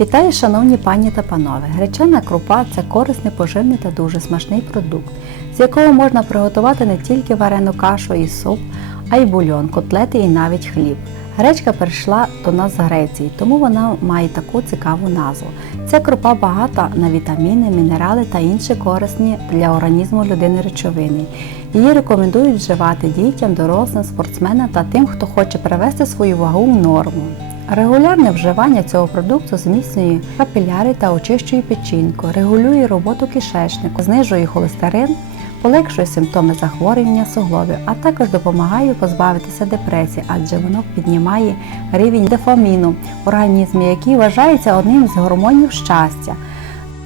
Вітаю, шановні пані та панове! Гречана крупа це корисний, поживний та дуже смачний продукт, з якого можна приготувати не тільки варену кашу і суп, а й бульон, котлети і навіть хліб. Гречка прийшла до нас з Греції, тому вона має таку цікаву назву. Ця крупа багата на вітаміни, мінерали та інші корисні для організму людини речовини. Її рекомендують вживати дітям, дорослим, спортсменам та тим, хто хоче привести свою вагу в норму. Регулярне вживання цього продукту зміцнює капіляри та очищує печінку, регулює роботу кишечнику, знижує холестерин, полегшує симптоми захворювання суглобів, а також допомагає позбавитися депресії, адже воно піднімає рівень дофаміну в організмі, який вважається одним з гормонів щастя.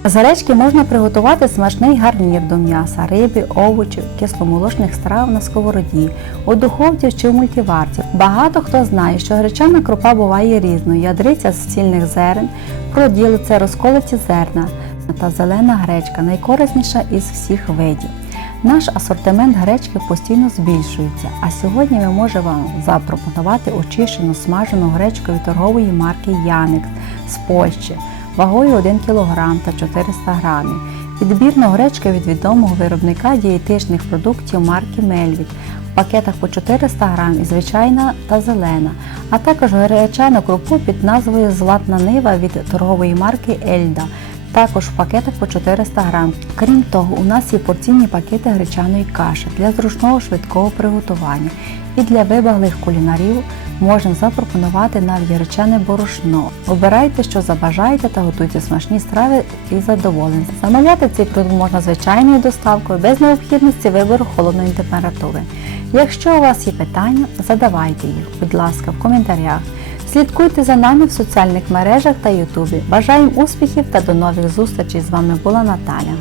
З можна приготувати смачний гарнір до м'яса, риби, овочів, кисломолочних страв на сковороді, у духовці чи в мультиварці. Багато хто знає, що гречана крупа буває різною, ядриця з цільних зерен, проділи це розколоті зерна та зелена гречка найкорисніша із всіх видів. Наш асортимент гречки постійно збільшується, а сьогодні ми можемо вам запропонувати очищену смажену гречку від торгової марки Яникс з Польщі вагою 1 кг та 400 г. Відбірну гречка від відомого виробника дієтичних продуктів марки Мельвіт в пакетах по 400 г і звичайна та зелена, а також гречану крупу під назвою Златна нива від торгової марки Ельда. Також в пакетах по 400 грам. Крім того, у нас є порційні пакети гречаної каші для зручного швидкого приготування. І для вибаглих кулінарів можна запропонувати навіть гречане борошно. Обирайте, що забажаєте та готуйте смачні страви і задоволення. Замовляти цей продукт можна звичайною доставкою без необхідності вибору холодної температури. Якщо у вас є питання, задавайте їх, будь ласка, в коментарях. Слідкуйте за нами в соціальних мережах та Ютубі. Бажаємо успіхів та до нових зустрічей! З вами була Наталя.